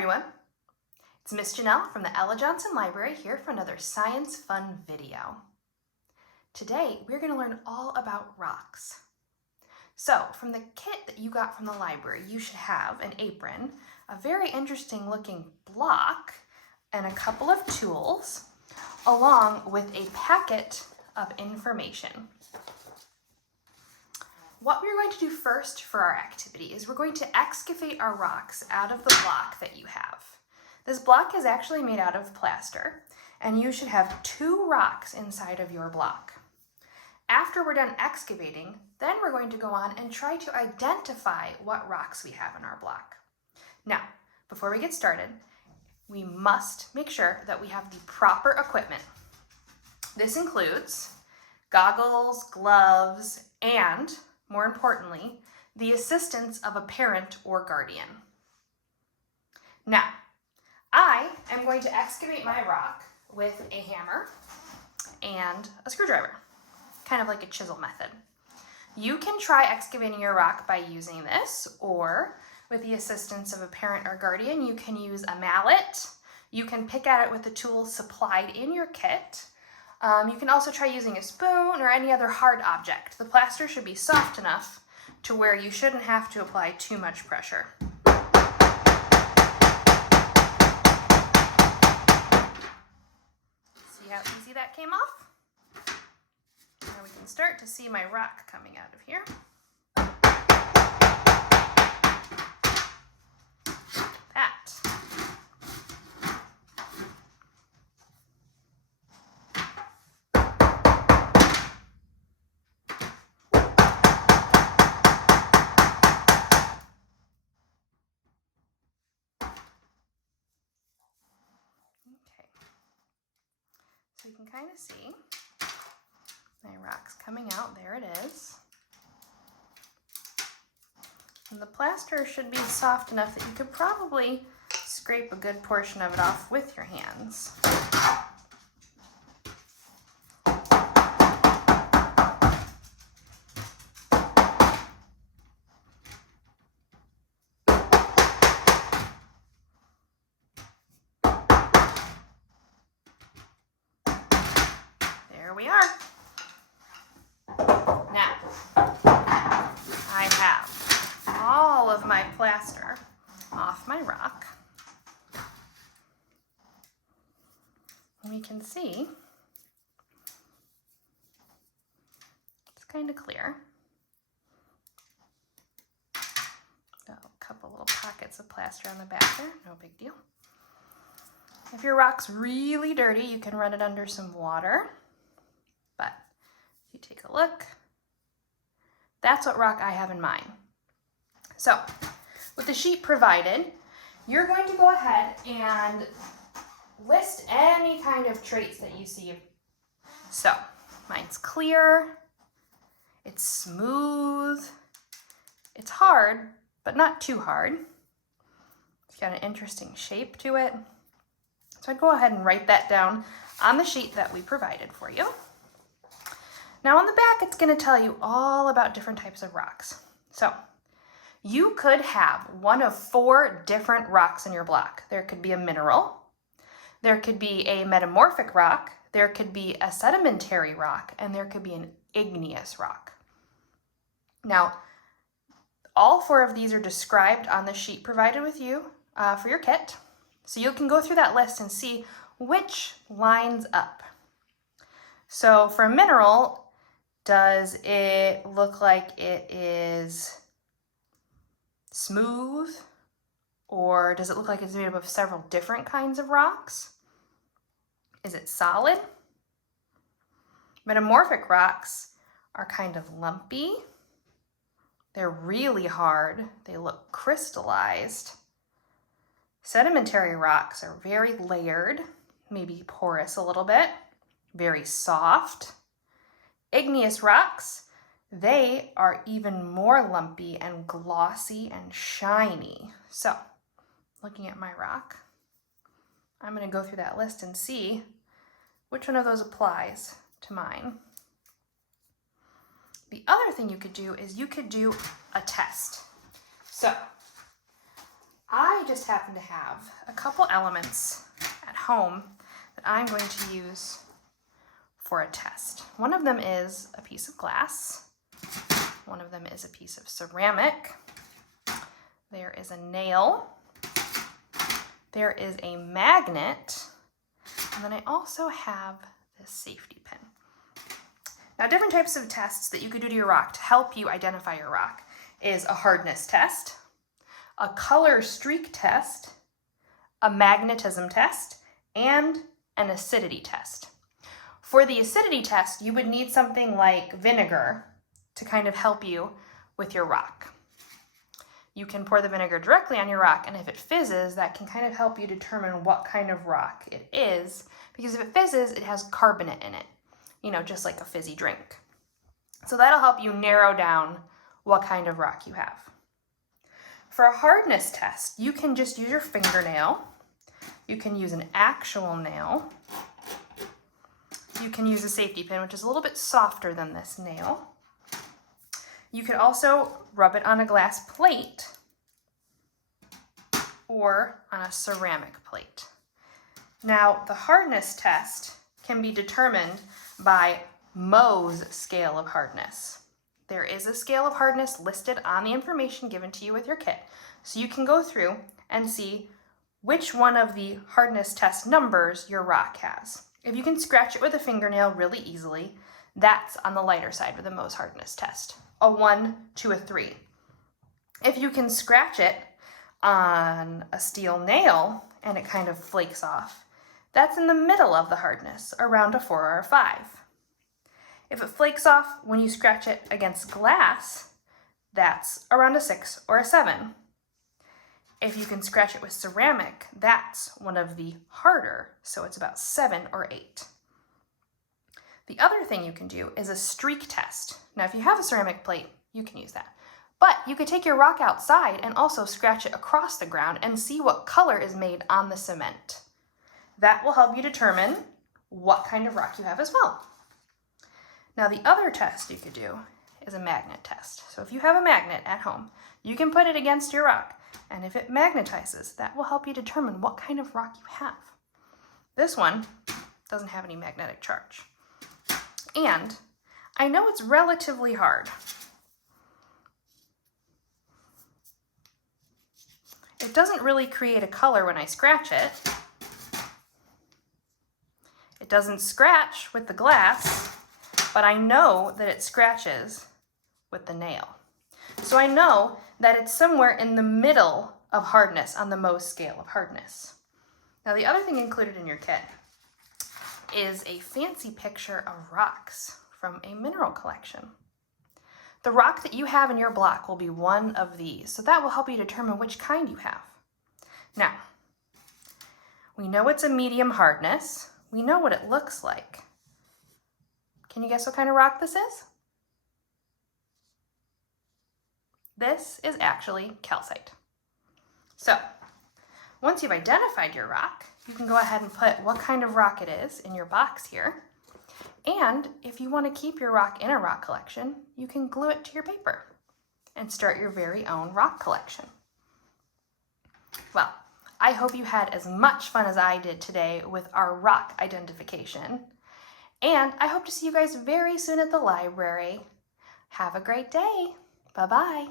everyone, it's Miss Janelle from the Ella Johnson Library here for another science fun video. Today we're going to learn all about rocks. So from the kit that you got from the library, you should have an apron, a very interesting looking block, and a couple of tools, along with a packet of information. What we're going to do first for our activity is we're going to excavate our rocks out of the block that you have. This block is actually made out of plaster, and you should have 2 rocks inside of your block. After we're done excavating, then we're going to go on and try to identify what rocks we have in our block. Now, before we get started, we must make sure that we have the proper equipment. This includes goggles, gloves, and more importantly, the assistance of a parent or guardian. Now, I am going to excavate my rock with a hammer and a screwdriver, kind of like a chisel method. You can try excavating your rock by using this, or with the assistance of a parent or guardian, you can use a mallet. You can pick at it with the tools supplied in your kit. You can also try using a spoon or any other hard object. The plaster should be soft enough to where you shouldn't have to apply too much pressure. See how easy that came off? Now we can start to see my rock coming out of here. So you can kind of see my rock's coming out. There it is. And the plaster should be soft enough that you could probably scrape a good portion of it off with your hands. There we are. Now, I have all of my plaster off my rock. And we can see it's kind of clear. Got a couple little pockets of plaster on the back there, no big deal. If your rock's really dirty, you can run it under some water. But if you take a look, that's what rock I have in mind. So with the sheet provided, you're going to go ahead and list any kind of traits that you see. So mine's clear, it's smooth, it's hard, but not too hard. It's got an interesting shape to it. So I'd go ahead and write that down on the sheet that we provided for you. Now on the back, it's going to tell you all about different types of rocks. So you could have one of 4 different rocks in your block. There could be a mineral, there could be a metamorphic rock, there could be a sedimentary rock, and there could be an igneous rock. Now, all 4 of these are described on the sheet provided with you for your kit. So you can go through that list and see which lines up. So for a mineral, does it look like it is smooth, or does it look like it's made up of several different kinds of rocks? Is it solid? Metamorphic rocks are kind of lumpy. They're really hard. They look crystallized. Sedimentary rocks are very layered, maybe porous a little bit, very soft. Igneous rocks, they are even more lumpy and glossy and shiny. So, looking at my rock, I'm going to go through that list and see which one of those applies to mine. The other thing you could do is you could do a test. So, I just happen to have a couple elements at home that I'm going to use for a test. One of them is a piece of glass. One of them is a piece of ceramic. There is a nail. There is a magnet. And then I also have this safety pin. Now, different types of tests that you could do to your rock to help you identify your rock is a hardness test, a color streak test, a magnetism test, and an acidity test. For the acidity test, you would need something like vinegar to kind of help you with your rock. You can pour the vinegar directly on your rock, and if it fizzes, that can kind of help you determine what kind of rock it is, because if it fizzes, it has carbonate in it, you know, just like a fizzy drink. So that'll help you narrow down what kind of rock you have. For a hardness test, you can just use your fingernail. You can use an actual nail. You can use a safety pin, which is a little bit softer than this nail. You could also rub it on a glass plate or on a ceramic plate. Now, the hardness test can be determined by Mohs scale of hardness. There is a scale of hardness listed on the information given to you with your kit, so you can go through and see which one of the hardness test numbers your rock has. If you can scratch it with a fingernail really easily, that's on the lighter side with the Mohs hardness test, a 1 to a 3. If you can scratch it on a steel nail and it kind of flakes off, that's in the middle of the hardness, around a 4 or a 5. If it flakes off when you scratch it against glass, that's around a 6 or a 7. If you can scratch it with ceramic, that's one of the harder, so it's about 7 or 8. The other thing you can do is a streak test. Now, if you have a ceramic plate, you can use that. But you could take your rock outside and also scratch it across the ground and see what color is made on the cement. That will help you determine what kind of rock you have as well. Now, the other test you could do is a magnet test. So if you have a magnet at home, you can put it against your rock, and if it magnetizes, that will help you determine what kind of rock you have. This one doesn't have any magnetic charge. And I know it's relatively hard. It doesn't really create a color when I scratch it. It doesn't scratch with the glass, but I know that it scratches with the nail. So I know that it's somewhere in the middle of hardness on the Mohs scale of hardness. Now, the other thing included in your kit is a fancy picture of rocks from a mineral collection. The rock that you have in your block will be one of these, so that will help you determine which kind you have. Now, we know it's a medium hardness. We know what it looks like. Can you guess what kind of rock this is? This is actually calcite. So, once you've identified your rock, you can go ahead and put what kind of rock it is in your box here. And if you want to keep your rock in a rock collection, you can glue it to your paper and start your very own rock collection. Well, I hope you had as much fun as I did today with our rock identification. And I hope to see you guys very soon at the library. Have a great day. Bye-bye.